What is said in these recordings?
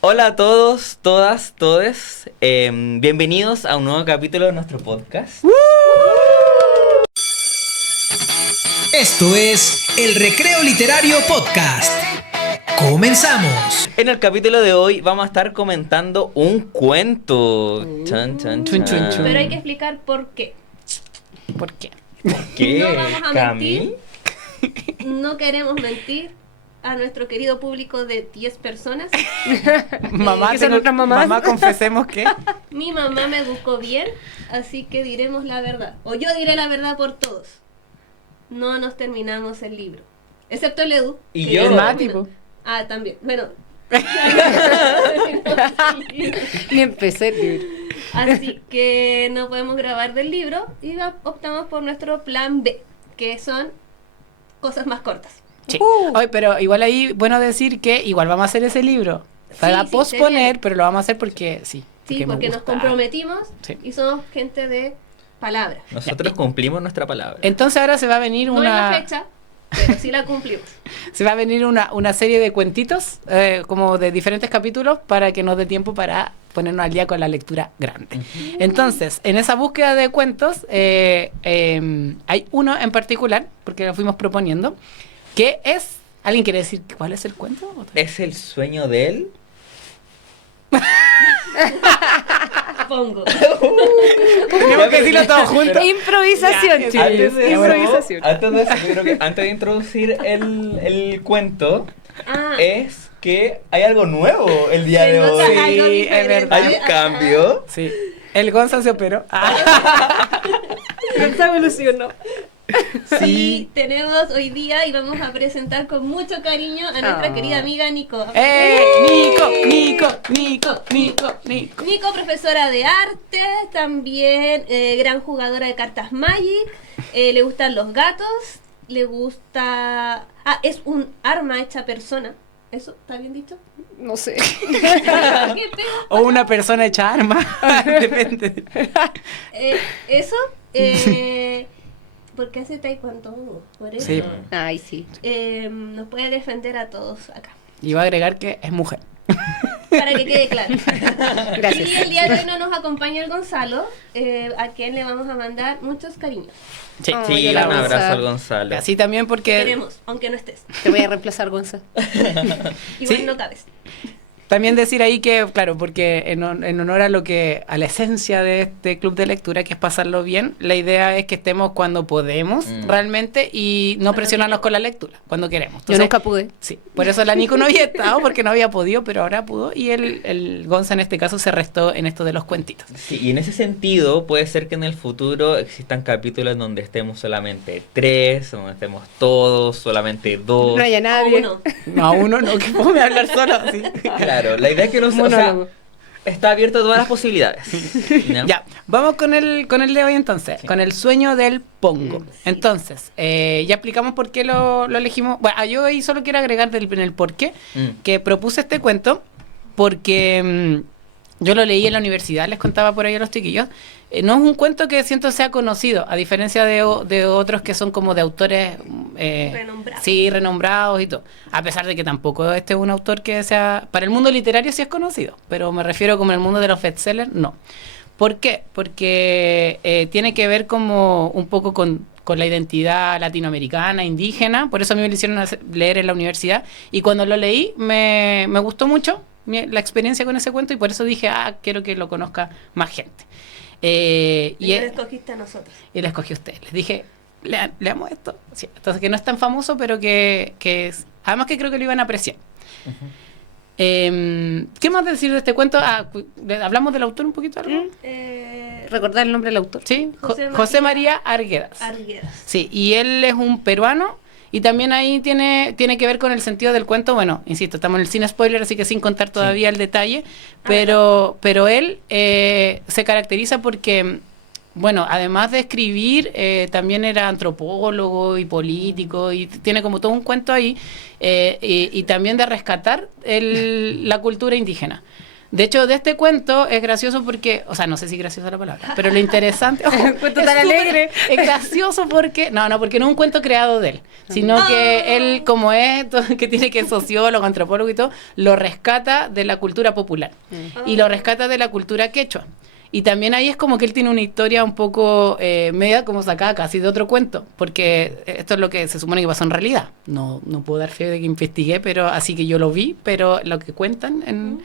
Hola a todos, todas, todes. Bienvenidos a un nuevo capítulo de nuestro podcast. Esto es el Recreo Literario Podcast. ¡Comenzamos! En el capítulo de hoy vamos a estar comentando un cuento. Chan, chan, Chun, chun, chan. chun. Pero hay que explicar por qué. ¿Por qué? ¿Qué? No vamos a ¿Cami? mentir. No queremos mentir a nuestro querido público de 10 personas. Mamá, ¿Qué son nuestras mamás? Mamá, confesemos que... Mi mamá me educó bien, así que diremos la verdad. O yo diré la verdad por todos. No nos terminamos el libro. Excepto el Edu. Y que yo. ya El lo Mati, terminó. po. Ah, también. Bueno. Ni empecé el libro. Así que no podemos grabar del libro y optamos por nuestro plan B, que son cosas más cortas. Sí. Oye, pero igual ahí, bueno decir que igual vamos a hacer ese libro. Para Sí, posponer, se viene. pero lo vamos a hacer porque sí. Sí, me porque nos gusta. comprometimos Sí. y somos gente de palabra. Nosotros cumplimos nuestra palabra. Entonces ahora se va a venir No en la una... fecha, pero sí la cumplimos. Se va a venir una serie de cuentitos, como de diferentes capítulos, para que nos dé tiempo para ponernos al día con la lectura grande. Entonces, en esa búsqueda de cuentos, hay uno en particular, porque lo fuimos proponiendo, que es... ¿Alguien quiere decir cuál es el cuento? ¿Es el sueño de él? Pongo. Tenemos que decirlo todos juntos. Pero- Improvisación, Ya, chicos. sí, Antes de eso, Improvisación. antes de eso, yo creo que antes de introducir el cuento, Ah, es que hay algo nuevo el día se de nota hoy. Sí, algo es diferente. verdad. Hay un cambio. Sí. El Gonza se operó. Se evolucionó. Y tenemos hoy día y vamos a presentar con mucho cariño a nuestra Ah. querida amiga Nico. Nico. Nico, profesora de arte, también gran jugadora de cartas Magic, le gustan los gatos, le gusta... Ah, es un arma hecha persona. ¿Eso está bien dicho? No sé. ¿Qué pego? O una persona hecha arma. Depende. Eso, porque hace taekwondo, por eso. Sí. Ay, sí. Nos puede defender a todos acá, Y va a agregar que es mujer. para que quede claro. Gracias. Y el día de hoy no nos acompaña el Gonzalo, a quien le vamos a mandar muchos cariños. Sí. Oh, Sí, yo un la abrazo Gonza. al Gonzalo. Así también Te porque queremos, aunque no estés. Te voy a reemplazar, Gonza. Igual Sí. no cabes. también decir ahí que, claro, porque en honor a a la esencia de este club de lectura, que es pasarlo bien, la idea es que estemos cuando podemos realmente y no Cuando presionarnos queremos. con la lectura, cuando queremos. Yo Entonces, nunca pude. Sí, por eso la Nico no había estado, porque no había podido, pero ahora pudo. Y el Gonza en este caso se restó en esto de los cuentitos. Sí, y en ese sentido puede ser que en el futuro existan capítulos en donde estemos solamente 3, donde estemos todos, solamente 2. No haya O nadie. uno. No, uno no, que puedo hablar solo. Así. Claro, la idea es que Monólogo. está abierto a todas las posibilidades. ¿No? Ya, vamos con el de hoy entonces, con el sueño del Pongo. Entonces, ya explicamos por qué lo elegimos. Bueno, yo ahí solo quiero agregar en el por qué, que propuse este cuento, porque yo lo leí en la universidad, les contaba por ahí a los chiquillos. No es un cuento que siento sea conocido, a diferencia de otros que son como de autores Renombrados. Sí, renombrados y todo. A pesar de que tampoco este es un autor que sea... Para el mundo literario sí es conocido, pero me refiero como en el mundo de los bestsellers, no. ¿Por qué? Porque tiene que ver como un poco con la identidad latinoamericana, indígena, por eso a mí me lo hicieron leer en la universidad, y cuando lo leí me gustó mucho la experiencia con ese cuento, y por eso dije, quiero que lo conozca más gente. Y lo escogiste a nosotros. Y la escogí a ustedes. Les dije, leamos esto. Sí, entonces, que no es tan famoso, pero que además que creo que lo iban a apreciar. ¿Qué más decir de este cuento? ¿Hablamos del autor un poquito algo? Recordar el nombre del autor. Sí, José José María María Arguedas. Arguedas. Sí, y él es un peruano. Y también ahí tiene que ver con el sentido del cuento. Bueno, insisto, estamos en el sin spoiler, así que sin contar todavía el detalle. Pero él se caracteriza porque, bueno, además de escribir, también era antropólogo y político, y tiene como todo un cuento ahí, y también de rescatar la cultura indígena. De hecho, de este cuento es gracioso porque, o sea, no sé si graciosa la palabra, pero lo interesante, Cuento es tan alegre. es gracioso porque, porque no es un cuento creado de él, sino que él, como es, que tiene que es sociólogo, antropólogo y todo, lo rescata de la cultura popular y lo rescata de la cultura quechua. Y también ahí es como que él tiene una historia un poco media como sacada casi de otro cuento, porque esto es lo que se supone que pasó en realidad. No puedo dar fe de que investigué, pero así que yo lo vi, pero lo que cuentan en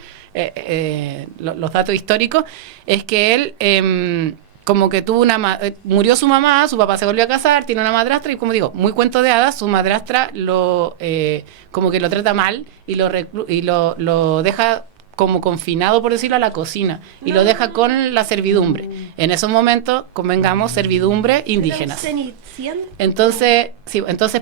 los datos históricos es que él como que tuvo murió su mamá, su papá se volvió a casar, tiene una madrastra y, como digo, muy cuento de hadas, su madrastra como que lo trata mal y lo deja como confinado, por decirlo, a la cocina y lo deja con la servidumbre. En esos momentos, convengamos, servidumbre indígenas. Entonces,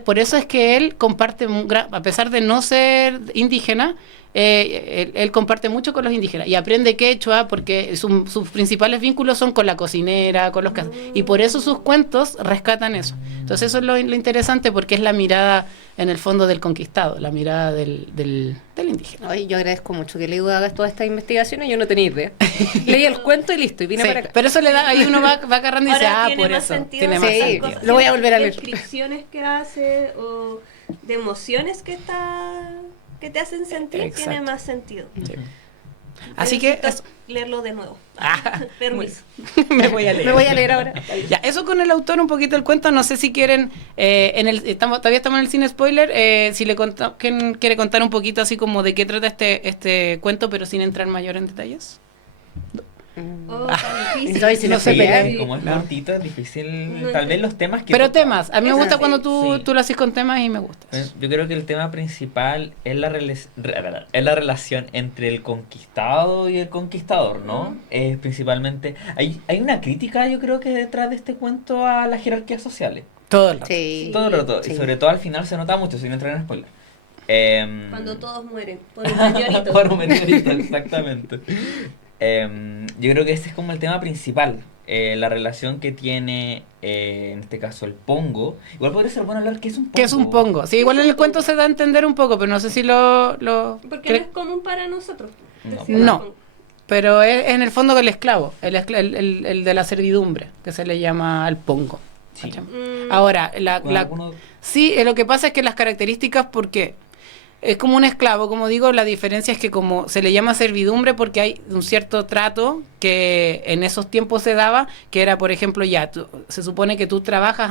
por eso es que él comparte, a pesar de no ser indígena, él comparte mucho con los indígenas y aprende quechua porque sus principales vínculos son con la cocinera, con los y por eso sus cuentos rescatan eso. Entonces eso es lo interesante, porque es la mirada en el fondo del conquistado, la mirada del indígena. Ay, yo agradezco mucho que Leo hagas todas estas investigaciones, yo no tenía idea. Leí el cuento y listo, y vine para acá. Pero eso le da, ahí uno va agarrando y dice, Tiene por más eso, sentido, tiene más sí, sentido. lo voy a volver a leer. Descripciones que hace o de emociones que te hacen sentir, Exacto. tiene más sentido. Sí. Así que Necesito leerlo de nuevo. Permiso. me voy a leer. Me voy a leer ahora. Ya, eso con el autor, un poquito el cuento. No sé si quieren, todavía estamos en el cine spoiler, si ¿quién quiere contar un poquito así como de qué trata este cuento, pero sin entrar mayor en detalles? Oh, tan difícil. Ay, si no sé Sí, pelear. como es No. cortito, es difícil. No Tal vez los temas que Pero toca. temas, a mí me gusta Sí. cuando tú Sí. lo haces con temas y me gusta. Yo creo que el tema principal es es la relación entre el conquistado y el conquistador, ¿no? Es principalmente... Hay una crítica, yo creo, que detrás de este cuento a las jerarquías sociales. Todo el rato. Sí. Todo el rato. Sí. Y sobre todo al final se nota mucho, sin entrar en spoiler. Cuando todos mueren por un meteorito. Por un meteorito, exactamente. Yo creo que este es como el tema principal. La relación que tiene, en este caso, el pongo. Igual podría ser bueno hablar qué es un pongo. ¿Qué es un pongo? Sí, igual en el cuento se da a entender un poco, pero no sé si Porque no es común para nosotros. No. decir No. pongo. Pero es en el fondo el esclavo, el de la servidumbre, que se le llama al pongo. Sí. ¿Cachai? Mm, Ahora, Con algunos- sí, lo que pasa es que las características, porque es como un esclavo, como digo, la diferencia es que como se le llama servidumbre porque hay un cierto trato que en esos tiempos se daba, que era, por ejemplo, se supone que tú trabajas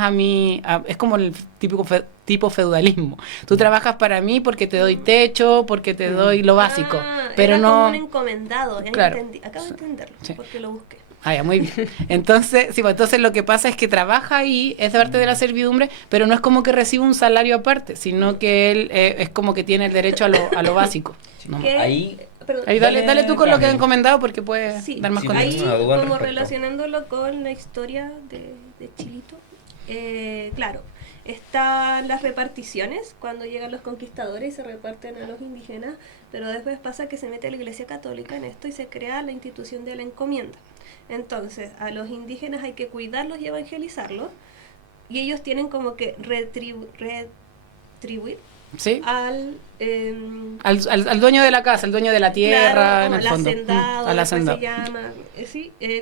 es como el típico tipo feudalismo. Tú trabajas para mí porque te doy techo, porque te doy lo básico, pero era no... como un encomendado. Ya Claro. acabo de entenderlo, Sí. porque lo busqué. Ah, ya, muy bien. Entonces, sí, pues entonces lo que pasa es que trabaja ahí, es parte de la servidumbre, pero no es como que recibe un salario aparte, sino que él es como que tiene el derecho a lo básico. ¿no? ¿Qué? Ahí, Perdón. Ahí dale tú con lo que han Carmen. encomendado porque puedes Sí, dar más Sí, contexto. ahí una duda al como respecto. relacionándolo con la historia de Chilito, claro, están las reparticiones cuando llegan los conquistadores y se reparten a los indígenas, pero después pasa que se mete la Iglesia Católica en esto y se crea la institución de la encomienda. Entonces, a los indígenas hay que cuidarlos y evangelizarlos, y ellos tienen como que retribuir ¿Sí? al... Al dueño de la casa, al dueño de la tierra, claro, en como el el fondo. hacendado, Al después hacendado. se llama,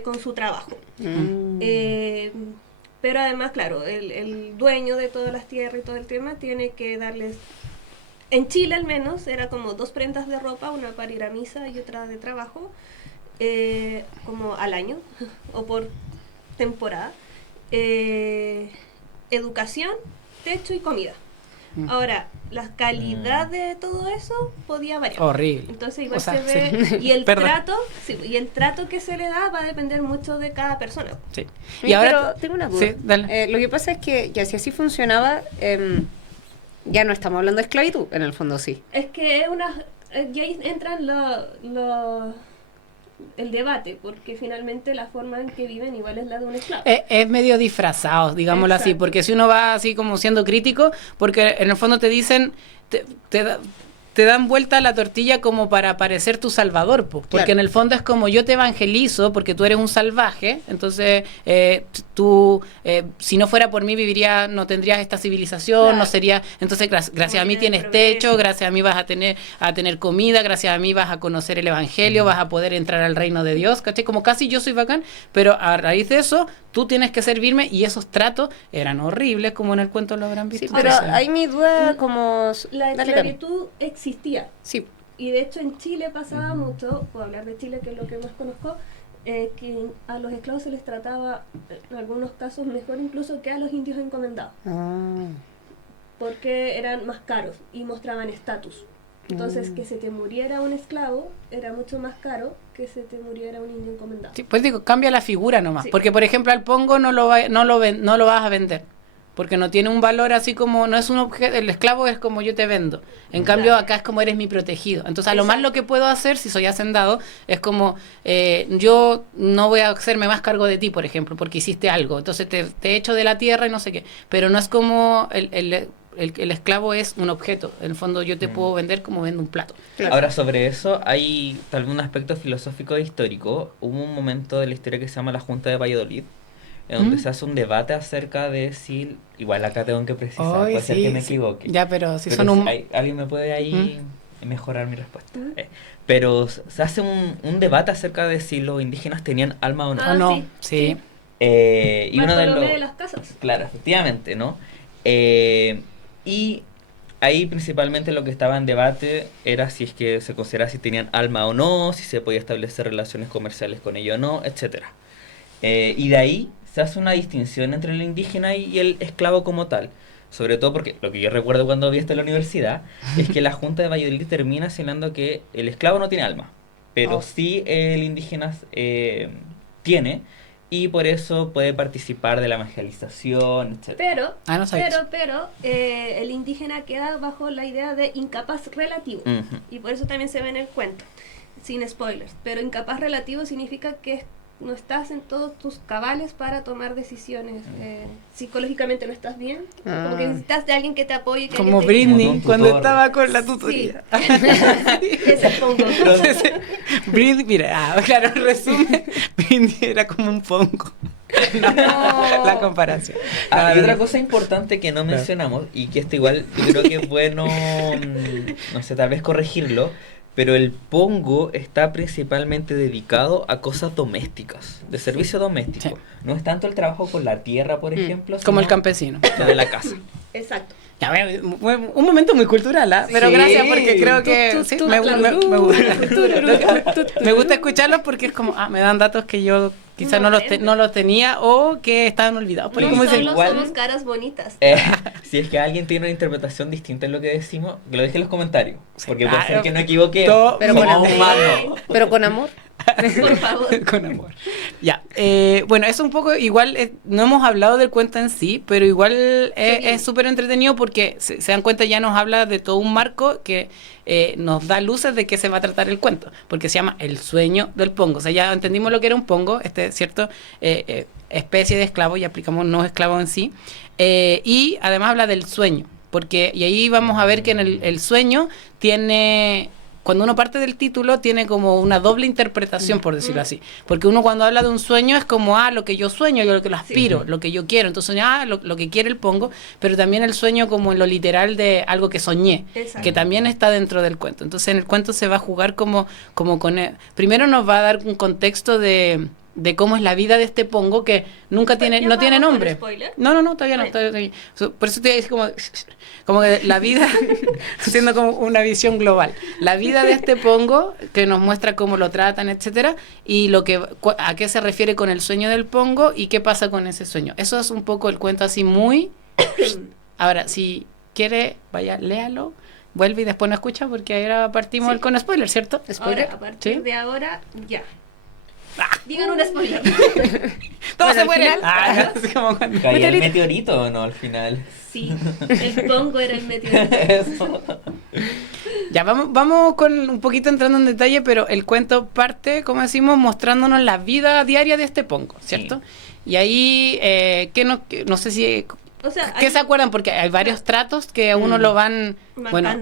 con su trabajo. Mm. Pero además, claro, el dueño de todas las tierras y todo el tema tiene que darles, en Chile al menos, era como 2 prendas de ropa, una para ir a misa y otra de trabajo, como al año o por temporada. Educación, techo y comida. Ahora, la calidad de todo eso podía variar. Horrible. Entonces igual O sea, se ve, sí. y el Perdón. trato, sí, y el trato que se le da va a depender mucho de cada persona. Sí. Oye, Y ahora pero tengo una duda. Sí, dale. Lo que pasa es que ya si así funcionaba, ya no estamos hablando de esclavitud, en el fondo sí. Es que es una, y ahí entran el debate, porque finalmente la forma en que viven igual es la de un esclavo. Es medio disfrazado, digámoslo así, Exacto. porque si uno va así como siendo crítico, porque en el fondo te dicen, te te dan vuelta la tortilla como para parecer tu salvador, po, porque Claro. en el fondo es como yo te evangelizo porque tú eres un salvaje, entonces tú, si no fuera por mí viviría, no tendrías esta civilización, Claro. no sería, entonces gracias a mí Como tienes progreso. techo, gracias a mí vas a tener comida, gracias a mí vas a conocer el evangelio, vas a poder entrar al reino de Dios, ¿cachai? Como casi yo soy bacán, pero a raíz de eso tú tienes que servirme y esos tratos eran horribles, como en el cuento lo habrán visto. Sí, pero O sea, hay mi duda como... La Dale, Cami. esclavitud existía. Sí. Y de hecho en Chile pasaba mucho, puedo hablar de Chile que es lo que más conozco, que a los esclavos se les trataba en algunos casos mejor incluso que a los indios encomendados, Ah. porque eran más caros y mostraban estatus. Entonces Mm. que se te muriera un esclavo era mucho más caro que se te muriera un indio encomendado. sí, pues digo, cambia la figura nomás, Sí. porque por ejemplo al pongo no lo vas a vender. Porque no tiene un valor así como, no es un objeto, el esclavo es como yo te vendo. En cambio Claro. acá es como eres mi protegido. Entonces a lo más Exacto. lo que puedo hacer, si soy hacendado, es como, yo no voy a hacerme más cargo de ti, por ejemplo, porque hiciste algo. Entonces te echo de la tierra y no sé qué. Pero no es como el esclavo es un objeto. En el fondo yo te puedo vender como vendo un plato. Claro. Ahora, sobre eso, hay tal vez un aspecto filosófico e histórico. Hubo un momento de la historia que se llama la Junta de Valladolid, en donde se hace un debate acerca de si, igual acá tengo que precisar, Ay, puede ser sí, que me sí. equivoque. Ya, pero si Pero son un... alguien me puede ahí mejorar mi respuesta. Pero se hace un debate acerca de si los indígenas tenían alma o no. Ah, ¿O no? sí, Sí. Y uno de Bartolomé los... de las Casas. Claro, efectivamente, ¿no? Y ahí principalmente lo que estaba en debate era si es que se consideraba si tenían alma o no, si se podía establecer relaciones comerciales con ellos o no, etcétera. Y de ahí se hace una distinción entre el indígena y el esclavo como tal. Sobre todo porque lo que yo recuerdo cuando vi esto en la universidad es que la Junta de Valladolid termina señalando que el esclavo no tiene alma, pero Oh. sí el indígena tiene, y por eso puede participar de la evangelización, etc. Pero, Ah, no sabía eso. el indígena queda bajo la idea de incapaz relativo. Ujú. Y por eso también se ve en el cuento, sin spoilers. Pero incapaz relativo significa que no estás en todos tus cabales para tomar decisiones. Psicológicamente no estás bien. Ah. Como que necesitas de alguien que te apoye. Que Como alguien te- Como Britney un cuando tutor. estaba con la Sí. tutoría. Ese pongo. Britney, mira, claro, en resumen, Britney era como un pongo. No, la comparación. Ah, y No, otra no. cosa importante que no mencionamos, y que esto igual yo creo que es bueno, no sé, tal vez corregirlo, pero el pongo está principalmente dedicado a cosas domésticas, de servicio doméstico. Sí. No es tanto el trabajo con la tierra, por ejemplo, Como el sino campesino. lo de la casa. Exacto. Ya, un momento muy cultural, ¿ah? Pero Sí. gracias porque creo que sí, me gusta. Me gusta escucharlos porque es como, me dan datos que yo quizás Uno no aprende. los tenía o que estaban olvidados. Porque No como solo dicen, igual- somos caras bonitas. Si es que alguien tiene una interpretación distinta en lo que decimos, que lo deje en los comentarios. Porque puede Claro. ser que no equivoque. Pero con somos amor. humanos. Pero con amor. Por favor. con amor. Ya, bueno, es un poco igual, no hemos hablado del cuento en sí, pero igual es súper entretenido porque se dan cuenta, ya nos habla de todo un marco que nos da luces de qué se va a tratar el cuento, porque se llama El sueño del pongo. O sea, ya entendimos lo que era un pongo, cierto, especie de esclavo, y aplicamos no esclavo en sí, y además habla del sueño, porque, y ahí vamos a ver que en el sueño tiene... Cuando uno parte del título tiene como una doble interpretación, por decirlo así. Porque uno cuando habla de un sueño es como, lo que yo sueño, yo lo que lo aspiro, lo que yo quiero. Entonces, lo que quiere el pongo, pero también el sueño como en lo literal de algo que soñé, Exacto. que también está dentro del cuento. Entonces, en el cuento se va a jugar como con... Primero nos va a dar un contexto de cómo es la vida de este pongo que nunca tiene, ¿Ya no tiene vamos con nombre. spoiler? No, todavía no. Bueno. Todavía. Por eso te digo como que la vida, haciendo como una visión global. La vida de este pongo, que nos muestra cómo lo tratan, etcétera, y a qué se refiere con el sueño del pongo y qué pasa con ese sueño. Eso es un poco el cuento así muy... Ahora, si quiere, vaya, léalo, vuelve y después no escucha, porque ahora partimos Sí. con spoiler, ¿cierto? ¿Spoiler? Ahora, a partir ¿Sí? de ahora, ya. Digan un spoiler. Todos Bueno, se al mueren. final- Así como cuando- ¿Cayó el meteorito o no al final? Sí, el pongo era el meteorito. Eso. Ya, vamos con un poquito entrando en detalle, pero el cuento parte, como decimos, mostrándonos la vida diaria de este pongo, ¿cierto? Y ahí, no sé si O sea, ¿Qué se acuerdan? Porque hay varios tratos que a uno lo van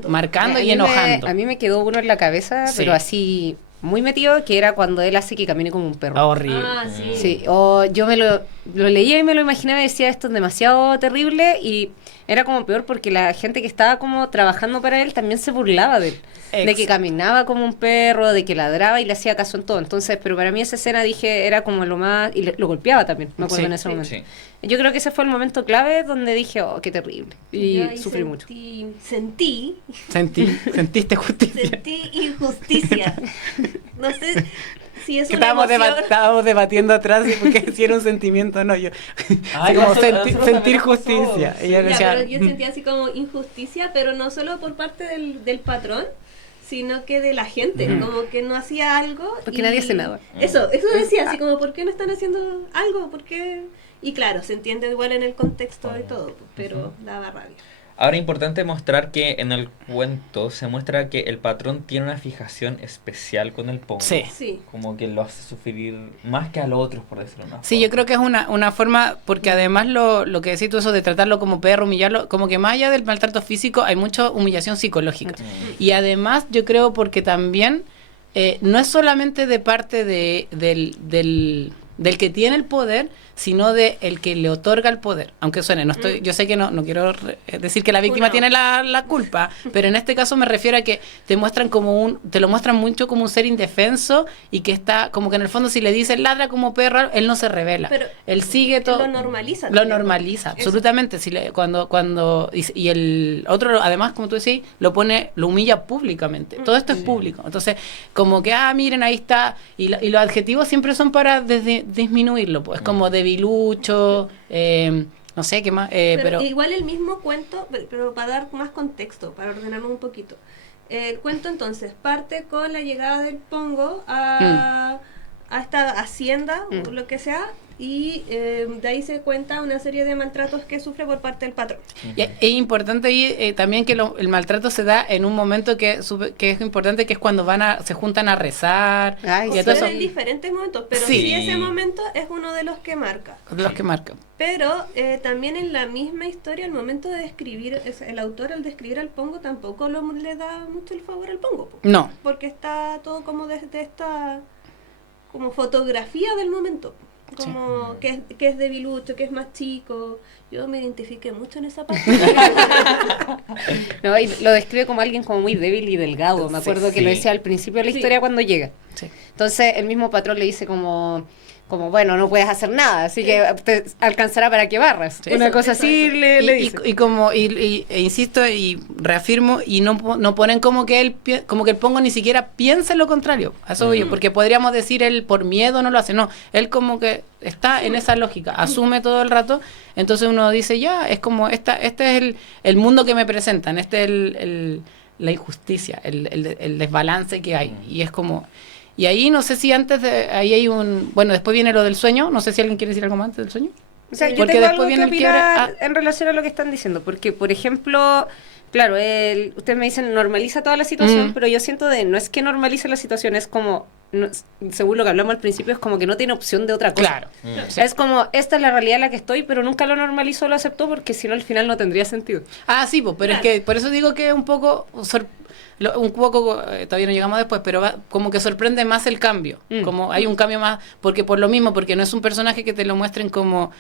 marcando y enojando. A mí me quedó uno en la cabeza, Sí. pero así muy metido, que era cuando él hace que camine como un perro. Horrible. sí. Sí, o yo me lo leía y me lo imaginaba y decía, esto es demasiado terrible, y era como peor porque la gente que estaba como trabajando para él también se burlaba de él. De que Exacto. caminaba como un perro, de que ladraba y le hacía caso en todo. Entonces, pero para mí esa escena, dije, era como lo más... Y lo golpeaba también, me acuerdo Sí, en ese sí. momento. Sí. Yo creo que ese fue el momento clave donde dije, oh, qué terrible. Y Yo ahí sufrí mucho. Sentiste justicia. Sentí injusticia. No sé si es Que una emoción. estábamos debatiendo atrás porque si era un sentimiento o no. Yo, Ay, como nosotros sentir también nos justicia. pasó, Y yo sí. Ya, decía, pero yo sentía así como injusticia, pero no solo por parte del patrón, sino que de la gente, como que no hacía algo. Porque nadie hace nada. Eso decía, así como, ¿por qué no están haciendo algo? ¿Por qué? Y claro, se entiende igual en el contexto de todo, pues, pero daba rabia. Ahora, importante mostrar que en el cuento se muestra que el patrón tiene una fijación especial con el Pongo. Sí. Sí. Como que lo hace sufrir más que a los otros, por decirlo más. Sí, yo creo que es una forma, porque además lo que decís tú, eso de tratarlo como perro, humillarlo, como que más allá del maltrato físico hay mucha humillación psicológica. Y además yo creo porque también no es solamente de parte del que tiene el poder, sino de el que le otorga el poder. Aunque suene, yo sé que no quiero decir que la víctima No. tiene la culpa, pero en este caso me refiero a que te lo muestran mucho como un ser indefenso y que está, como que en el fondo si le dices ladra como perro, él no se revela. Pero él sigue todo. lo normaliza. Lo también. normaliza, Eso. absolutamente. Si le, cuando y el otro, además, como tú decís, lo humilla públicamente. Todo esto es público. Entonces, como que, miren, ahí está. Y los adjetivos siempre son para disminuirlo. Pues como debilucho, no sé qué más. Pero pero igual el mismo cuento, pero para dar más contexto, para ordenarlo un poquito. El cuento entonces parte con la llegada del Pongo a esta hacienda, o lo que sea, y de ahí se cuenta una serie de maltratos que sufre por parte del patrón. y es importante ahí también que el maltrato se da en un momento que es importante, que es cuando se juntan a rezar. Ay, y O a todo sea, eso, en diferentes momentos, pero Sí. sí ese momento es uno de los que marca. de los que marcan. Pero también en la misma historia, el momento de describir, el autor al describir al Pongo tampoco le da mucho el favor al Pongo, po, No. porque está todo como desde esta como fotografía del momento, como que es debilucho, que es más chico. Yo me identifiqué mucho en esa parte. No, y lo describe como alguien como muy débil y delgado. Me acuerdo que lo decía al principio de la Sí. historia cuando llega. Sí. Entonces el mismo patrón le dice como bueno, no puedes hacer nada, así que te alcanzará para que barras. Sí. Una cosa Eso, así eso. le dice. E insisto y reafirmo y no ponen como que como que el Pongo ni siquiera piensa en lo contrario. A eso voy yo, porque podríamos decir él por miedo no lo hace, no, él como que está en esa lógica, asume todo el rato. Entonces uno dice, ya, es como este es el mundo que me presentan, este es la injusticia, el desbalance que hay. Y es como... Y ahí no sé si ahí hay bueno, después viene lo del sueño, no sé si alguien quiere decir algo más antes del sueño. O sea, yo Porque tengo después algo viene que el quiebre. opinar en relación a lo que están diciendo, porque, por ejemplo, claro, ustedes me dicen normaliza toda la situación, pero yo siento no es que normalice la situación, es como, según lo que hablamos al principio, es como que no tiene opción de otra cosa. Claro. Sí. Es como, esta es la realidad en la que estoy, pero nunca lo normalizó, lo aceptó, porque si no, al final no tendría sentido. Sí, pues, pero Claro. es que por eso digo que es un poco todavía no llegamos después, pero como que sorprende más el cambio, como hay un cambio más, porque por lo mismo, porque no es un personaje que te lo muestren como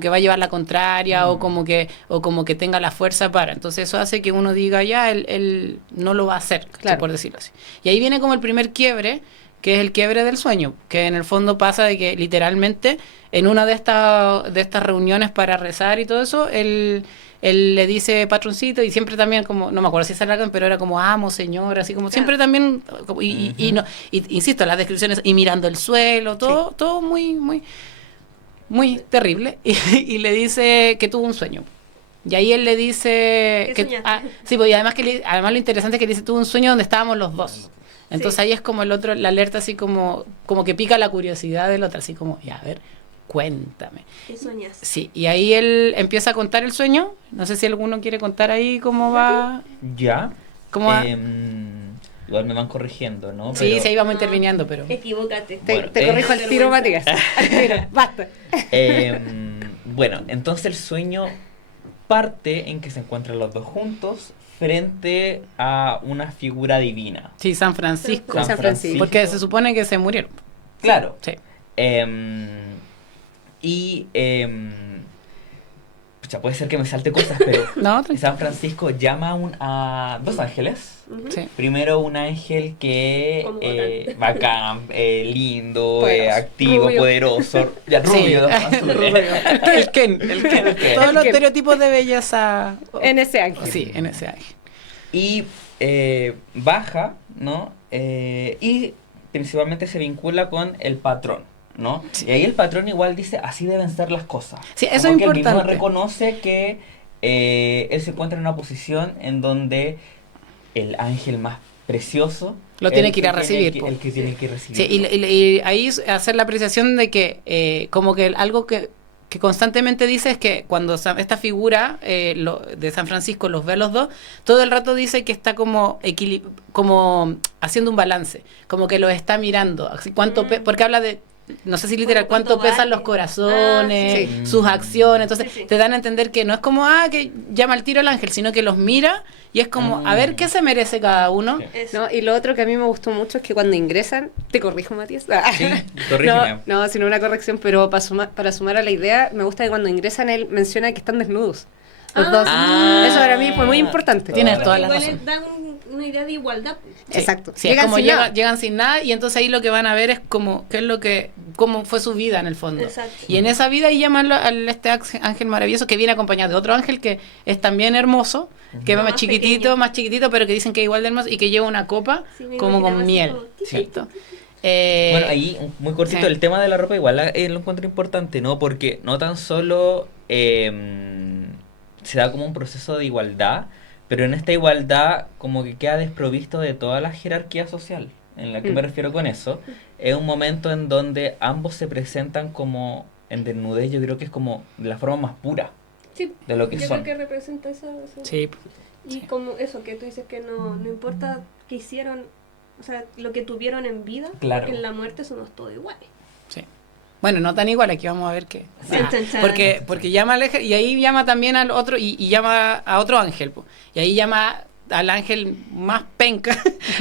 que va a llevar la contraria o como que tenga la fuerza para, entonces eso hace que uno diga ya, él no lo va a hacer, Claro. por decirlo así. Y ahí viene como el primer quiebre, que es el quiebre del sueño, que en el fondo pasa de que literalmente en una de estas reuniones para rezar y todo eso, él le dice patroncito, y siempre también como, no me acuerdo si se alargan, pero era como amo, señor, así como siempre también, insisto, las descripciones, y mirando el suelo, todo muy, muy, muy terrible, y le dice que tuvo un sueño. Y ahí él le dice ¿Qué soñaste? sí, pues, y además además lo interesante es que le dice tuvo un sueño donde estábamos los dos. Entonces Sí. ahí es como el otro, la alerta así como que pica la curiosidad del otro, así como, ya, a ver, cuéntame. ¿Qué soñas? Sí, y ahí él empieza a contar el sueño. No sé si alguno quiere contar ahí cómo va. Ya. ¿Cómo va? Igual me van corrigiendo, ¿no? Sí, Pero, sí, ahí vamos interviniendo, pero... Equivócate. Bueno, Te corrijo al tiro, Matías. Al tiro, basta. bueno, entonces el sueño parte en que se encuentran los dos juntos frente a una figura divina. Sí, San Francisco. San Francisco. Porque se supone que se murieron. Claro. Sí. Y pucha, puede ser que me salte cosas, pero No, tranquilo. San Francisco llama a dos ángeles. Ujú. Sí. Primero un ángel que Como bacán, lindo, Poderoso. activo, Rubio. poderoso, ya rubio, azul. El Ken. Todos los Ken. estereotipos de belleza. En ese ángel. Sí, en ese ángel. Y baja, ¿no? Y principalmente se vincula con el patrón, ¿no? Sí. Y ahí el patrón igual dice, así deben ser las cosas. Sí, eso Como es que él mismo importante. reconoce que él se encuentra en una posición en donde el ángel más precioso Lo es tiene el que ir a recibir, el que tiene que recibir. Sí, y ahí hacer la apreciación de que como que algo que constantemente dice es que cuando esta figura de San Francisco los ve a los dos, todo el rato dice que está como como haciendo un balance, como que los está mirando, así porque habla de, no sé si literal, cuánto ¿Cuánto pesan vale? los corazones, Ah, sí. sus acciones, entonces Sí, sí. te dan a entender que no es como, que llama al tiro al ángel, sino que los mira y es como, a ver qué se merece cada uno. Sí. Eso. ¿No? Y lo otro que a mí me gustó mucho es que cuando ingresan, te corrijo, Matías. Sí, corrígeme. No, sino una corrección, pero para sumar a la idea, me gusta que cuando ingresan él menciona que están desnudos. Los dos. Ah. Eso para mí fue muy importante. Tienes Porque toda la igual razón. dan una idea de igualdad. Sí. Exacto. Sí, es como sin nada. llegan sin nada y entonces ahí lo que van a ver es como qué es lo que cómo fue su vida en el fondo. Exacto. Y en esa vida ahí llaman al este ángel maravilloso que viene acompañado de otro ángel que es también hermoso, que es Más más chiquitito, pero que dicen que es igual de hermoso y que lleva una copa Sí, me como imaginaba con así miel, como, ¿cierto? Bueno, ahí, muy cortito, sí. el tema de la ropa igual lo encuentro importante, ¿no? Porque no tan solo se da como un proceso de igualdad, pero en esta igualdad como que queda desprovisto de toda la jerarquía social. ¿En la que me refiero con eso? Es un momento en donde ambos se presentan como en desnudez, yo creo que es como de la forma más pura Sí, de lo que yo son. creo que representa eso. Sí. Y como eso, que tú dices que no importa qué hicieron, o sea, lo que tuvieron en vida, Claro. que en la muerte somos todos iguales. Sí. Bueno, no tan igual, aquí vamos a ver qué. Chan, chan, chan. Porque llama al ángel y ahí llama también al otro y llama a otro ángel. Po. Y ahí llama al ángel más penca,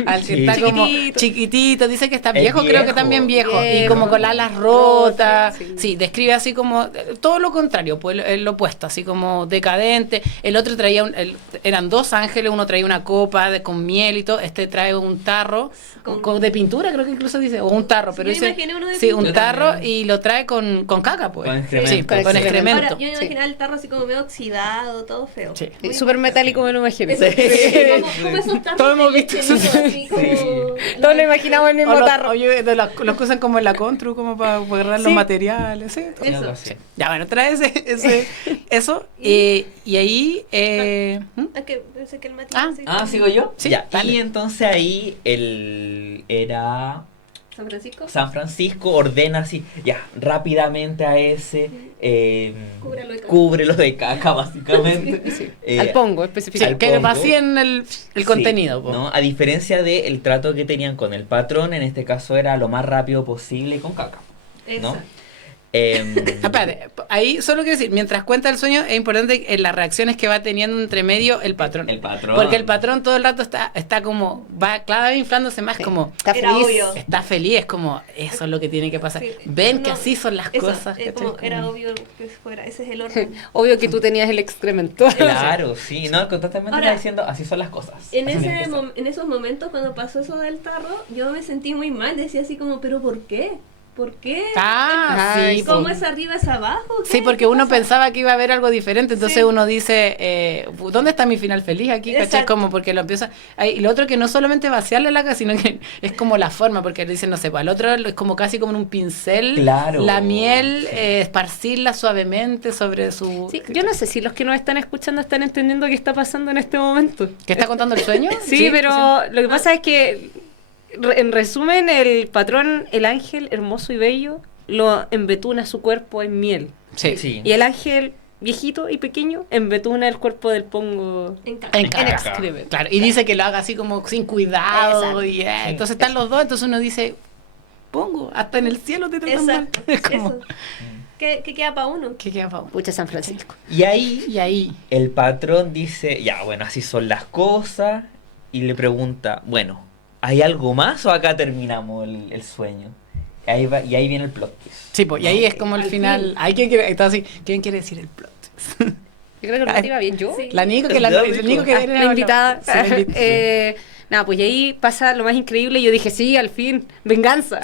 al que Sí. está como Chiquitito. chiquitito, dice que está Es viejo, creo que viejo. también viejo, y Viejo. como con las alas rotas, Sí. sí, describe así como todo lo contrario, pues el opuesto, así como decadente, el otro traía, eran dos ángeles, uno traía una copa con miel y todo, este trae un tarro de pintura, creo que incluso dice, o un tarro, Sí, pero yo dice, imaginé uno de sí, un pintura. tarro También. y lo trae con caca, pues. Con excremento. Sí, con Con excremento. Ahora, yo me imaginaba el tarro así como medio oxidado, todo feo. Sí. Muy- Súper metálico me lo imagino. Eso, Sí. como esos tarros Todos hemos de visto leche, eso. así como- Todos lo imaginamos en el mismo tarro. Oye, los que usan como en la Contru, como para agarrar los Sí. materiales, sí. todo. Eso. Algo así. Ya, bueno, trae eso, y ahí, Ah, que pensé que el Matías Ah. sí. ¿Sigo yo? Sí, Ya, dale. y entonces ahí él era San Francisco. San Francisco, ordena así, ya, rápidamente a ese, Cúbrelo de caca. cúbrelo de caca, básicamente. Al pongo, sí, específicamente. al que pongo. vacíen el Sí, contenido. po. ¿no? A diferencia del trato que tenían con el patrón, en este caso era lo más rápido posible con caca, ¿no? Exacto. Espérate, ahí solo quiero decir, mientras cuenta el sueño, es importante las reacciones que va teniendo entre medio el patrón. El patrón. Porque el patrón todo el rato está como, va cada vez inflándose más, como, Está Era feliz. obvio. está feliz, es como, eso es lo que tiene que pasar. Sí. Ven que No, así son las eso, cosas. es ¿cachai? como era Como- obvio que fuera. Ese es el orden. Obvio que tú tenías el excremento. Claro, sí, no, constantemente Ahora, está diciendo, así son las cosas. En, así tienen ese que ser. en esos momentos cuando pasó eso del tarro, yo me sentí muy mal. Decía así como, ¿pero por qué? ¿Por qué? Ah, sí. ¿Cómo po. es arriba, es abajo? ¿Qué? Sí, porque ¿Qué uno pasa? pensaba que iba a haber algo diferente, entonces Sí. uno dice, ¿dónde está mi final feliz aquí? ¿Cachai? Exacto. Como porque lo empieza... Y lo otro que no solamente vaciarle la casa, sino que es como la forma, porque dicen, no sé, para el otro es como casi como en un pincel, Claro. la miel, Sí. esparcirla suavemente sobre su... Sí, yo no sé si los que nos están escuchando están entendiendo qué está pasando en este momento. ¿Qué está contando el sueño? Sí, pero lo que pasa es que, en resumen, el patrón, el ángel hermoso y bello, lo embetuna su cuerpo en miel. Sí. Sí. Y el ángel viejito y pequeño embetuna el cuerpo del pongo. En caca. En caca. excrement, claro. Y dice que lo haga así como sin cuidado. Exacto. Y, Sí, entonces están los dos, entonces uno dice, pongo, hasta en el cielo te tratan mal. Exacto. Es como- Eso. ¿Qué queda para uno? ¿Qué queda para uno? Pucha, San Francisco. Y ahí Y ahí, el patrón dice, ya, bueno, así son las cosas. Y le pregunta, bueno, ¿hay algo más o acá terminamos el sueño? Y ahí viene el plot twist. sí, pues, y ahí es como el Al final. fin. Hay quien quiere, está así, ¿quién quiere decir el plot twist? Yo creo que lo iba bien yo. Sí. La Nico que el Nico que Ah, era la invitada. Sí, la invitada. Nada, pues y ahí pasa lo más increíble. Y yo dije, sí, al fin, venganza.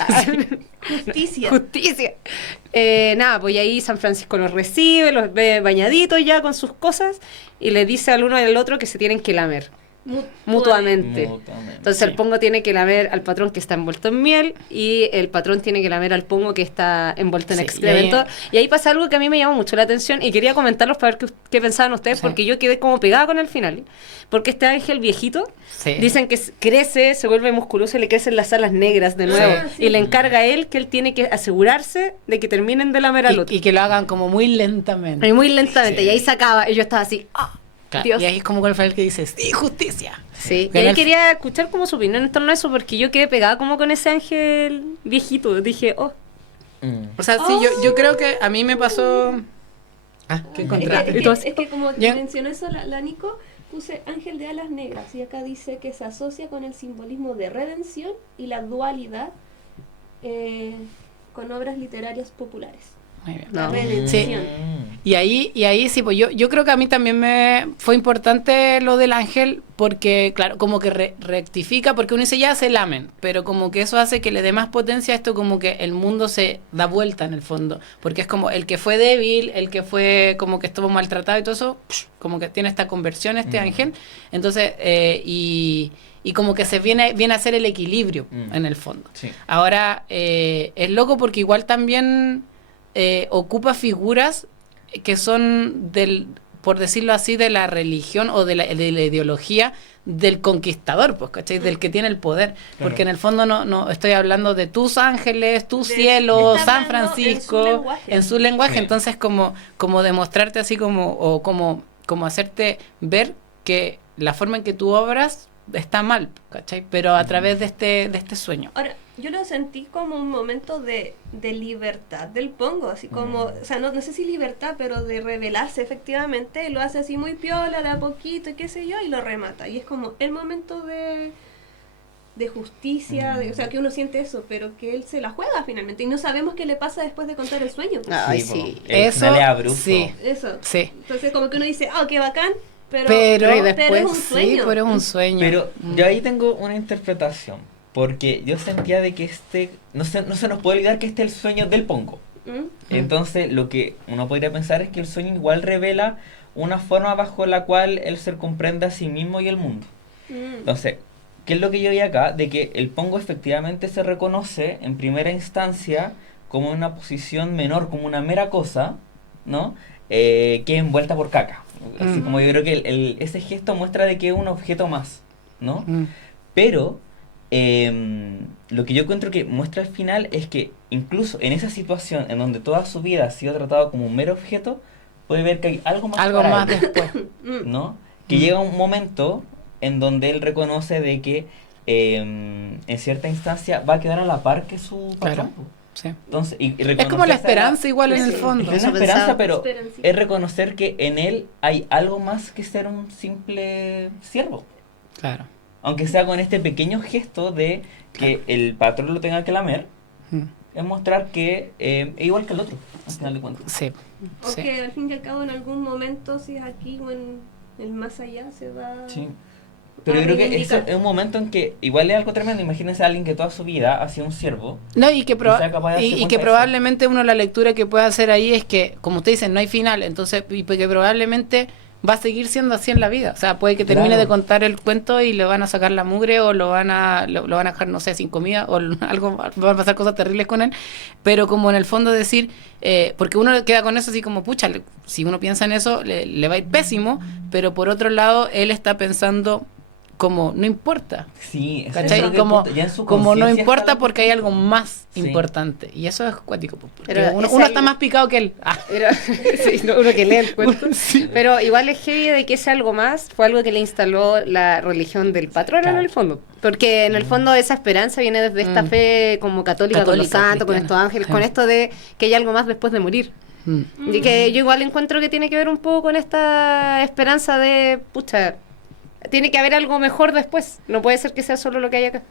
Justicia. Justicia. Nada, pues y ahí San Francisco los recibe, los ve bañaditos ya con sus cosas. Y le dice al uno y al otro que se tienen que lamer mutuamente. Entonces el pongo tiene que lamer al patrón que está envuelto en miel y el patrón tiene que lamer al pongo que está envuelto en Sí, excremento. Y ahí pasa algo que a mí me llamó mucho la atención y quería comentarlos para ver qué pensaban ustedes, Sí. porque yo quedé como pegada con el final. Porque este ángel viejito, Sí. dicen que crece, se vuelve musculoso y le crecen las alas negras de nuevo. Sí. Y le encarga a él que él tiene que asegurarse de que terminen de lamer al otro. Y que lo hagan como muy lentamente. Y muy lentamente. Sí. Y ahí se acaba. Y yo estaba así, ¡ah! Claro, Dios. y ahí es como con el final que dice, sí, justicia. Sí, y Gana ahí el- quería escuchar como su opinión en torno a eso, porque yo quedé pegada como con ese ángel viejito. Dije, oh, O sea, sí, yo creo que a mí me pasó... Ah, ¿qué encontraste? Entonces- Es que como Ya. mencionó eso la Nico, puse ángel de alas negras y acá dice que se asocia con el simbolismo de redención y la dualidad con obras literarias populares. Muy bien. La No. redención. Y ahí sí, pues yo creo que a mí también me fue importante lo del ángel, porque claro, como que rectifica, porque uno dice ya se lamen, pero como que eso hace que le dé más potencia a esto, como que el mundo se da vuelta en el fondo, porque es como el que fue débil, el que fue como que estuvo maltratado y todo eso, como que tiene esta conversión este ángel, entonces, y como que se viene a hacer el equilibrio en el fondo. Sí. Ahora, es loco porque igual también ocupa figuras que son por decirlo así, de la religión o de la ideología del conquistador, pues, ¿cachai? Del que tiene el poder. Claro. Porque en el fondo no estoy hablando de tus ángeles, tu De- cielo, está San hablando Francisco, en su lenguaje. Sí. Entonces como demostrarte así como hacerte ver que la forma en que tú obras está mal, ¿cachai? Pero a través de este sueño. Ahora, yo lo sentí como un momento de libertad del Pongo, así como, o sea, no sé si libertad, pero de revelarse efectivamente, lo hace así muy piola, de a poquito y qué sé yo, y lo remata. Y es como el momento de justicia, o sea, que uno siente eso, pero que él se la juega finalmente, y no sabemos qué le pasa después de contar el sueño. ay, po. sí. El Eso, final es abrupto. sí. Eso. Sí. Entonces como que uno dice, ah, qué bacán, pero Pero es un sí, sueño. pero es un sueño. Pero yo ahí tengo una interpretación. Porque yo sentía de que no se nos puede olvidar que este es el sueño del Pongo. ¿Mm? Entonces, lo que uno podría pensar es que el sueño igual revela una forma bajo la cual el ser comprende a sí mismo y el mundo. Mm. Entonces, ¿qué es lo que yo vi acá? De que el Pongo efectivamente se reconoce en primera instancia como una posición menor, como una mera cosa, ¿no? Que envuelta por caca. Así como yo creo que ese gesto muestra de que es un objeto más, ¿no? Pero lo que yo encuentro que muestra al final es que incluso en esa situación en donde toda su vida ha sido tratado como un mero objeto, puede ver que hay algo más Algo para más él, después. ¿no? Que llega un momento en donde él reconoce de que en cierta instancia va a quedar a la par que su patrón. Claro. Sí. Entonces, y Es como la reconocerse a esperanza igual en el Sí. fondo. es Eso una esperanza, pensaba. pero Esperancita. es reconocer que en él hay algo más que ser un simple siervo. Claro. Aunque sea con este pequeño gesto de que el patrón lo tenga que lamer, Mm. es mostrar que es igual que el otro, al final de cuentas. Sí. O Sí. que al fin y al cabo en algún momento, si es aquí o en el más allá, se va Sí. Pero a yo creo que reivindicar. es un momento en que igual es algo tremendo. Imagínense a alguien que toda su vida ha sido un siervo. No, y que, sea capaz de darse y cuenta que de probablemente uno la lectura que puede hacer ahí es que, como usted dice, no hay final, entonces, y que probablemente va a seguir siendo así en la vida. O sea, puede que termine Claro. de contar el cuento y le van a sacar la mugre o lo van a dejar, no sé, sin comida o algo, van a pasar cosas terribles con él, pero como en el fondo decir, porque uno queda con eso así como, pucha, si uno piensa en eso, le va a ir pésimo, pero por otro lado, él está pensando como, no importa. Sí, eso ¿Cachai? creo que Como, ya en su como no conciencia importa está la porque hay algo más Sí. importante. Y eso es cuático. Pues, porque Pero uno es está algo- más picado que él. Ah, Pero, sí, uno que lee el cuento. Pero igual es heavy de que ese algo más fue algo que le instaló la religión del patrón Claro. en el fondo. Porque en el fondo esa esperanza viene desde esta fe como católica con los Católica, santos, con cristiana. estos ángeles, Sí. con esto de que hay algo más después de morir. Y que yo igual encuentro que tiene que ver un poco con esta esperanza de, pucha, tiene que haber algo mejor después. No puede ser que sea solo lo que hay acá.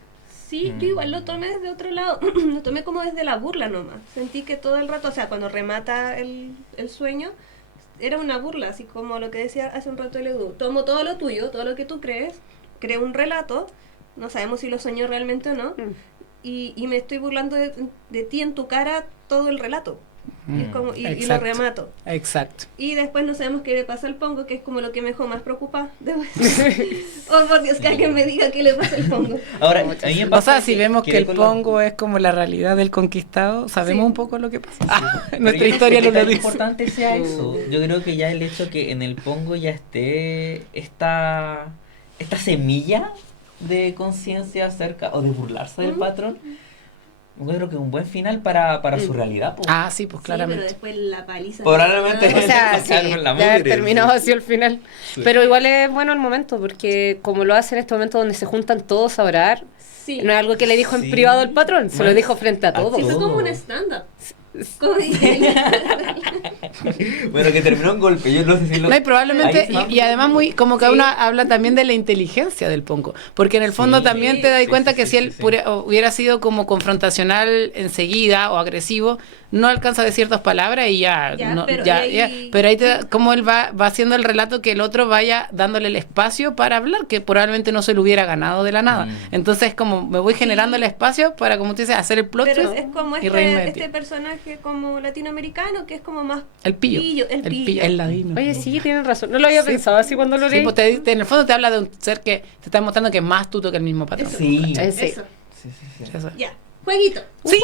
Sí, yo igual lo tomé desde otro lado, lo tomé como desde la burla nomás. Sentí que todo el rato, o sea, cuando remata el sueño, era una burla, así como lo que decía hace un rato el Edu. Tomo todo lo tuyo, todo lo que tú crees, creo un relato, no sabemos si lo soñó realmente o no, y me estoy burlando de ti en tu cara todo el relato. Y, es como, y lo Exacto. remato. Exacto. Y después no sabemos qué le pasa al Pongo, que es como lo que me dejó más preocupada. Oh, por Dios, que alguien me diga qué le pasa al Pongo. Ahora, a mí me O pasa sea, si vemos que el con la- Pongo es como la realidad del conquistado, sabemos Sí. un poco lo que pasa. Pero Nuestra yo historia no sé no qué lo tan dice. importante sea eso. Yo creo que ya el hecho que en el Pongo ya esté esta semilla de conciencia acerca o de burlarse del patrón, yo creo que es un buen final para su realidad. Po. Ah, sí, pues Sí, pero claramente. después la paliza. Probablemente. O sea, Sacaron sí, la de haber mugre, terminado sí. así al final. Sí. Pero igual es bueno el momento, porque como lo hace en este momento donde se juntan todos a orar, Sí. no es algo que le dijo Sí. en privado el patrón, se lo Más dijo frente a a todos. Sí, fue como todo. un stand-up. Como dice Bueno, que terminó en golpe. Yo no sé si lo. No, y probablemente, Ahí está. y además muy, como que Sí. uno habla también de la inteligencia del Pongo, porque en el fondo Sí, también te das sí, cuenta sí, que sí, si él sí. hubiera sido como confrontacional enseguida o agresivo, no alcanza de ciertas palabras y ya, Ya, no, pero ya, ahí- ya. Pero ahí te da, como él va haciendo el relato que el otro vaya dándole el espacio para hablar, que probablemente no se lo hubiera ganado de la nada. Mm. Entonces como me voy generando el espacio para, como tú dices, hacer el plot Pero twist es como y reírme de este ti. personaje como latinoamericano que es como más El pillo. el pillo. El ladino. Oye, sí, tienen razón. No lo había Sí. pensado así cuando lo Sí, leí. pues en el fondo te habla de un ser que te está mostrando que es más astuto que el mismo patrón. Sí. Sí. Eso. Sí, sí, sí. Eso. Ya. Jueguito. Sí.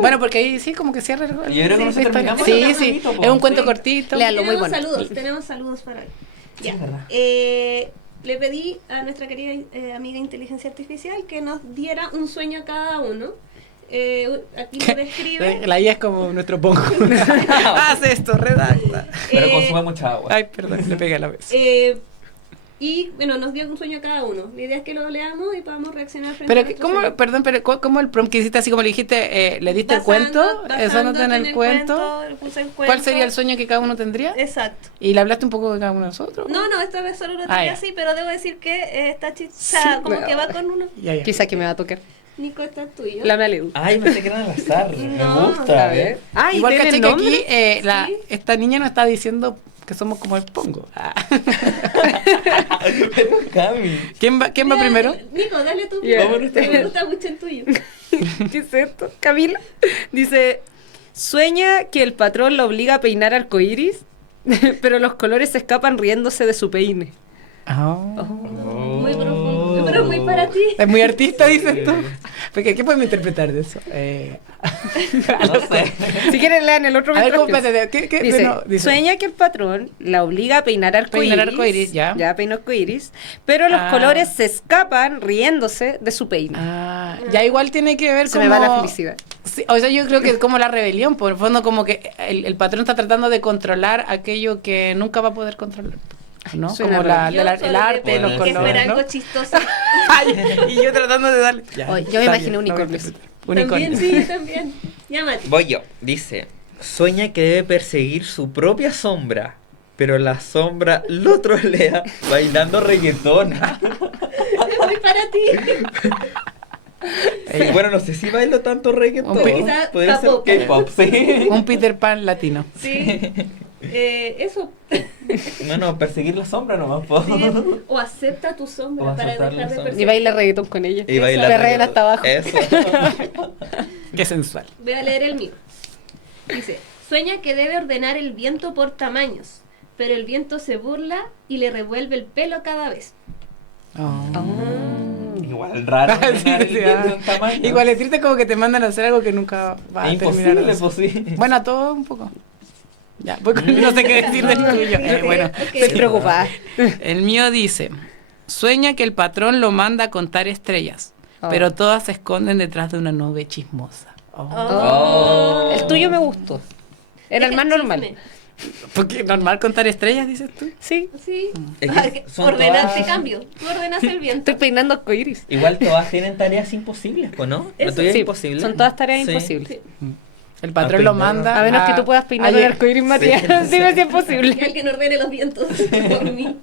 Bueno, porque ahí sí como que cierra el Yo creo que la nosotros historia. terminamos Sí, el sí. jueguito, po. Es un cuento Sí. cortito. Léalo, muy bueno. Tenemos saludos para hoy. Sí, Ya. es verdad. Le pedí a nuestra querida amiga inteligencia artificial que nos diera un sueño a cada uno. Aquí lo describe. La IA es como nuestro pongo. Haz esto, redacta. Pero Eh, consume mucha agua. Ay, perdón, le pegué a la vez. Y bueno, nos dio un sueño a cada uno. La idea es que lo leamos y podamos reaccionar frente a Pero, nuestro ¿cómo, sueño. perdón, pero ¿cómo el prompt que hiciste así como le dijiste, le diste el cuento? Basándote en el cuento. le puse el ¿Cuál cuento. sería el sueño que cada uno tendría? Exacto. ¿Y le hablaste un poco de cada uno de nosotros? No, esta vez solo lo Ah, tenía ya. así, pero debo decir que está Sí, como bueno. que va con uno. Ya, ya. Quizá que me va a tocar. Nico, está tuyo. La me aledo. Ay, pensé que eran al azar. No, Me gusta, A ver. Ah, ¿y Igual tiene caché que nombre? aquí Sí. esta niña nos está diciendo que somos como el pongo. Ah. Pero Cami. ¿Quién va Mira, primero? Nico, dale tú. Ya. primero, que me gusta mucho el tuyo. ¿Qué es esto? Camila dice, sueña que el patrón la obliga a peinar arcoíris, pero los colores se escapan riéndose de su peine. Muy profundo, pero muy para ti. Es muy artista, dices tú. Porque, ¿qué podemos interpretar de eso? No sé. Si quieren lean el otro A ver, mientras ¿cómo, pienso. espérate, ¿qué Dice, no, dice? sueña que el patrón la obliga a peinar arcoíris. Peinar arcoíris, ya. Ya peinó arcoíris, pero los Ah. colores se escapan riéndose de su peine. Ah, ya igual tiene que ver Se como... me va la felicidad. Sí, o sea, yo creo que es como la rebelión, por el fondo como que el patrón está tratando de controlar aquello que nunca va a poder controlar, ¿no? Suena Como raro. Yo el solo arte, le los pedí que fuera colores, algo ¿no? chistoso. Ay, y yo tratando de darle... Ya, Oye, yo me está imaginé bien, no voy a unicornios. interpretar. También, Unicornios. sí, también. Llámate. Voy yo. Dice: sueña que debe perseguir su propia sombra, pero la sombra lo trolea bailando reggaetón. Muy para ti. Bueno, no sé si bailo tanto reggaetón. Quizá Podría ser K-pop. K-pop, sí. Un Peter Pan latino. Sí. Eso. No, perseguir la sombra nomás, po. Sí, o acepta tu sombra O para aceptar dejar la de sombra. Y perseguir. baila reggaetón con ella. Y bailar Perreen reggaetón. hasta abajo. Eso. Qué sensual. Voy a leer el mío. Dice, sueña que debe ordenar el viento por tamaños, pero el viento se burla y le revuelve el pelo cada vez. Igual raro. Sí, ordenar el sí, viento ah. en tamaño. Igual es triste como que te mandan a hacer algo que nunca va a Es terminar. imposible, de hacer. pues sí. Bueno, a todo un poco. Ya, voy con- no sé qué decir del tuyo. Bueno, Ok. Estoy preocupada. el mío dice, sueña que el patrón lo manda a contar estrellas, Oh. pero todas se esconden detrás de una nube chismosa. Oh. Oh. El tuyo me gustó. Era el más normal. Chisme. Porque normal contar estrellas, dices tú. Sí. Sí. Es que Ah, que son ordenaste todas- cambio. Tú ordenas el viento. Estoy peinando arcoíris. Igual todas tienen tareas imposibles, pues, ¿no? Eso, ¿La tuya es sí, imposible? son todas tareas Sí. imposibles. Sí. El patrón lo peinar. manda. A menos que tú puedas peinar el arcoíris, Matías. Dime si es Que posible. alguien ordene los vientos por mí.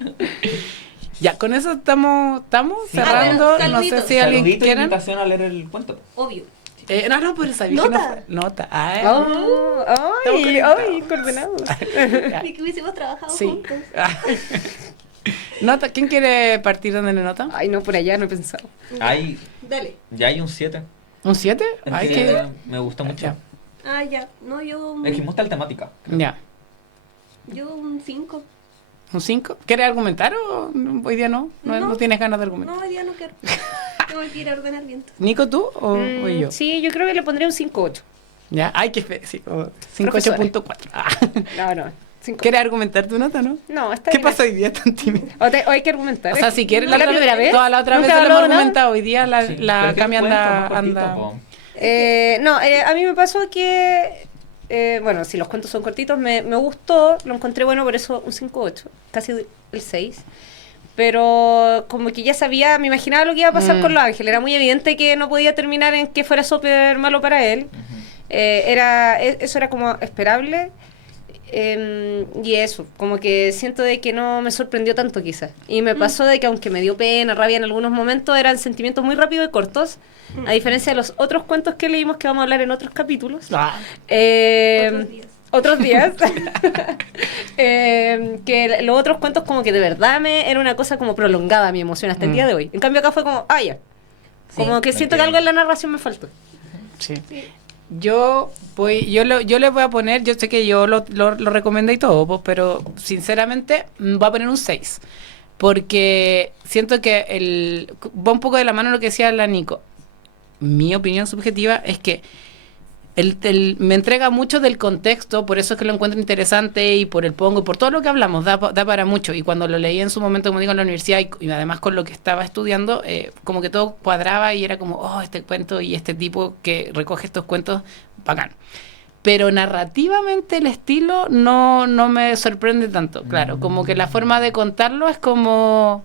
Ya, con eso estamos Sí. cerrando. Ah, bueno, no sé saluditos. si alguien Saludito y quiere. invitación a leer el cuento. Obvio. No, pero sabía que no Nota. fue. Nota. Ay. Oh, Estamos ay, conectados. ay, coordenados. Ni que hubiésemos trabajado Sí. juntos. Nota, ¿quién quiere partir donde le nota? Ay, no, por allá no he pensado. Hay, Dale. ya hay un 7. ¿Un 7? Ay, que que. me gusta mucho. Ya. Ah, ya. No, yo Es que me gusta la temática. Ya. un 5. ¿Un 5? ¿Quieres argumentar o hoy día no? No, No. no tienes ganas de argumentar. No, hoy día no quiero. Tengo que ir a ordenar vientos. ¿Nico, tú o yo? Sí, yo creo que le pondría un 5-8. Ya. Ay, qué fe. Sí, como Profesora. 58.4. Ah. No, no. 5. ¿Quieres argumentar tu nota, no? No, está ¿Qué bien. pasó hoy día tan tímido? O hay que argumentar. O sea, si quieres, la ¿Es otra primera vez? Toda la otra vez ¿Nunca se lo hemos hablado nada? argumentado. Hoy día la Sí, la pero Cami el cuento anda. más cortito, anda... po. No, a mí me pasó que, bueno, si los cuentos son cortitos, me gustó, lo encontré bueno, por eso un 5-8, casi el 6. Pero como que ya sabía, me imaginaba lo que iba a pasar con Los Ángeles. Era muy evidente que no podía terminar en que fuera súper malo para él. Eso era como esperable. Y eso, como que siento de que no me sorprendió tanto quizás. Y me pasó de que aunque me dio pena, rabia en algunos momentos, eran sentimientos muy rápidos y cortos. A diferencia de los otros cuentos que leímos que vamos a hablar en otros capítulos. Ah, Otros días. Otros días. Que los otros cuentos como que de verdad era una cosa como prolongada mi emoción hasta el día de hoy. En cambio acá fue como, ya. Como que siento que algo en la narración me faltó. sí. Yo le voy a poner, yo sé que yo lo recomendé y todo, pues, pero sinceramente voy a poner un 6. Porque siento que va un poco de la mano lo que decía la Nico. Mi opinión subjetiva es que me entrega mucho del contexto, por eso es que lo encuentro interesante y por el pongo y por todo lo que hablamos, da para mucho. Y cuando lo leí en su momento, como digo, en la universidad y además con lo que estaba estudiando, como que todo cuadraba y era como, este cuento y este tipo que recoge estos cuentos, bacán. Pero narrativamente el estilo no me sorprende tanto, claro, como que la forma de contarlo es como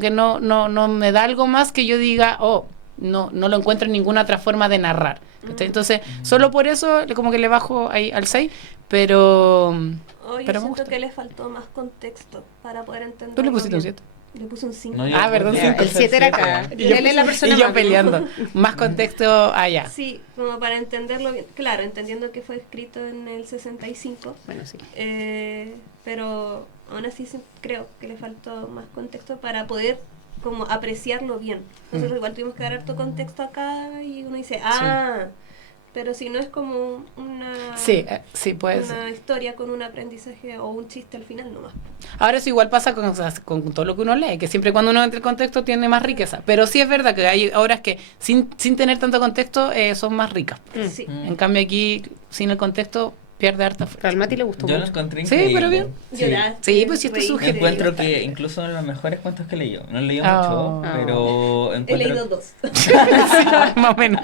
que no me da algo más que yo diga, no lo encuentro en ninguna otra forma de narrar. Entonces, solo por eso como que le bajo ahí al 6, pero Yo me siento gusta. que le faltó más contexto para poder entender. Tú le pusiste un 7. Le puse un 5. No, yo- Perdón, yo- sí. El 7 era acá. Y yo, Él es la persona y yo más- peleando. Más contexto allá. Sí, como para entenderlo bien. Claro, entendiendo que fue escrito en el 65. Bueno, sí. Pero aún así creo que le faltó más contexto para poder como apreciarlo bien. Nosotros igual tuvimos que dar harto contexto acá y uno dice, pero si no es como una Sí, puede ser. una historia con un aprendizaje o un chiste al final nomás. Ahora eso igual pasa con todo lo que uno lee, que siempre cuando uno entra en contexto tiene más riqueza. Pero sí es verdad que hay obras que sin tener tanto contexto son más ricas. Sí. En cambio aquí, sin el contexto, pierde harta fuerza. Al Mati le gustó Yo lo mucho. encontré Sí, increíble. pero bien. Sí. Lloraste, Sí, pues si esto es reíste. subjetivo. Encuentro que incluso uno de los mejores cuentos que he leído. No he leído Oh. mucho, pero He encuentro... leído 2. Más o menos.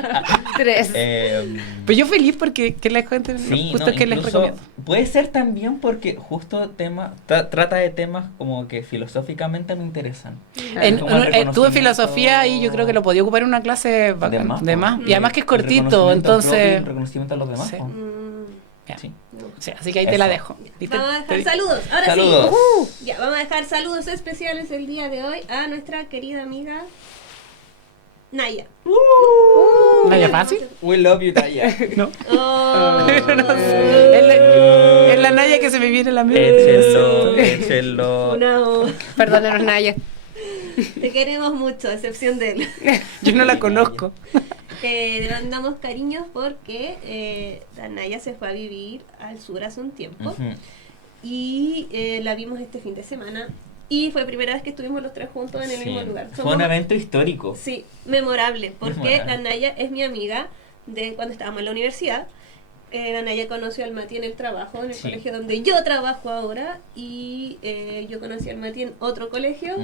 3. Pero yo feliz porque que les cuenten Sí, justo no, que les incluso recomiendo. puede ser también porque justo trata de temas como que filosóficamente me interesan. Como el Tuve reconocimiento filosofía y yo creo que lo podía ocupar en una clase bacán, de más. Y además que es cortito, entonces... El reconocimiento a los demás. Sí. po. Ya. Sí. Sí, así que ahí te la Eso. dejo. ¿Viste? Vamos a dejar saludos. Ahora Saludos. sí. Ya, vamos a dejar saludos especiales el día de hoy a nuestra querida amiga Naya. ¿Naya fácil? We love you, Taya. No. Oh. Es la Naya que se me viene a la mente. Échenlo. Una O. Perdónenos, Naya. Te queremos mucho, a excepción de él. Yo no la conozco. Le mandamos cariños porque la Naya se fue a vivir al sur hace un tiempo. Ujú. Y la vimos este fin de semana. Y fue la primera vez que estuvimos los tres juntos en el Sí. mismo lugar. Fue un evento histórico. Sí, memorable, porque Memorable. la Naya es mi amiga de cuando estábamos en la universidad. La Naya conoció al Mati en el trabajo, en el Sí. colegio donde yo trabajo ahora, y yo conocí al Mati en otro colegio,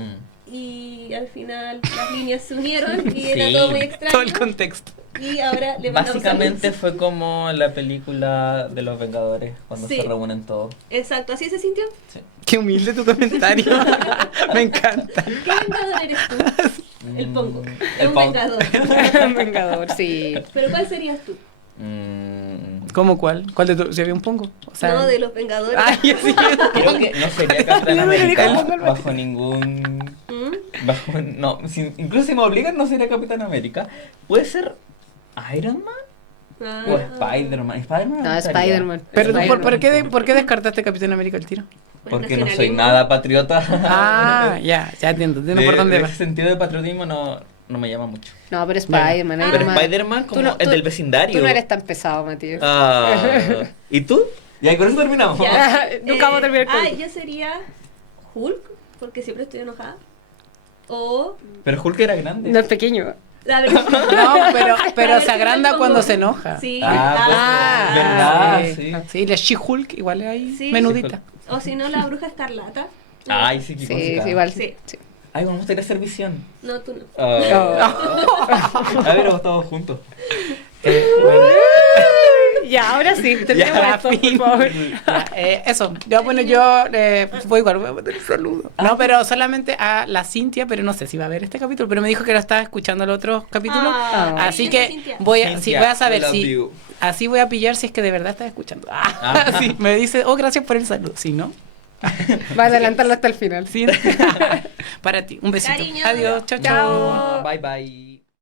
y al final las líneas se unieron y era Sí. todo muy extraño. Todo el contexto. Y ahora le mandamos Básicamente saludos. fue como la película de los Vengadores, cuando Sí. se reúnen todos. Exacto, así se sintió. Sí. Qué humilde tu comentario. Me encanta. ¿Qué vengador eres tú? El Pongo. El Un Pongo. vengador. Vengador, sí. Pero ¿cuál serías tú? ¿Cómo cuál? ¿Cuál de todos? ¿Se había un pongo? O sea, No, de los Vengadores. Ay, sí. Creo que no sería Capitán Yo no le digo América algo al bajo ningún... ¿Mm? No, incluso si me obligan no sería Capitán América. ¿Puede ser Iron Man? Ah. O Spider-Man. Spider-Man No, estaría. Spider-Man. Pero Spider-Man. ¿por qué descartaste Capitán América al tiro? Porque no soy Nacionalismo. nada patriota. Ah, ya entiendo por dónde de va. ese sentido de patriotismo no me llama mucho. No, pero Spider-Man. Ah. Iron Pero Man. Spider-Man como Tú el del vecindario. Tú no eres tan pesado, Matías. Ah, ¿y tú? Ya, y con eso terminamos. Ya. Nunca vamos a terminar con eso. Yo sería Hulk, porque siempre estoy enojada. O Pero Hulk era grande. No es pequeño. la versión. No, pero La se versión agranda como- cuando se enoja. Sí. ¿verdad? sí. Sí. Sí, la She-Hulk igual es ahí Sí. menudita. O si no, la bruja escarlata. Ay, sí, qué Sí, cósica. sí, igual. Sí. Sí. Ay, me gustaría hacer visión. No, tú no. A ver, estamos juntos. Ya, ahora sí. Terminemos Ya, esto, fin. por favor. Ya, eso, yo voy igual, voy a poner un saludo. No, pero solamente a la Cintia, pero no sé si va a ver este capítulo, pero me dijo que lo estaba escuchando el otro capítulo. Ah, Así Cintia, que Cintia. voy a Cintia, saber I love si you. así voy a pillar si es que de verdad estás escuchando. Ah. Sí, me dice, oh, gracias por el saludo. Si no, Va a adelantarlo hasta el final. Cintia, para ti, un besito. Cariño. Adiós, chao, chao. Bye, bye.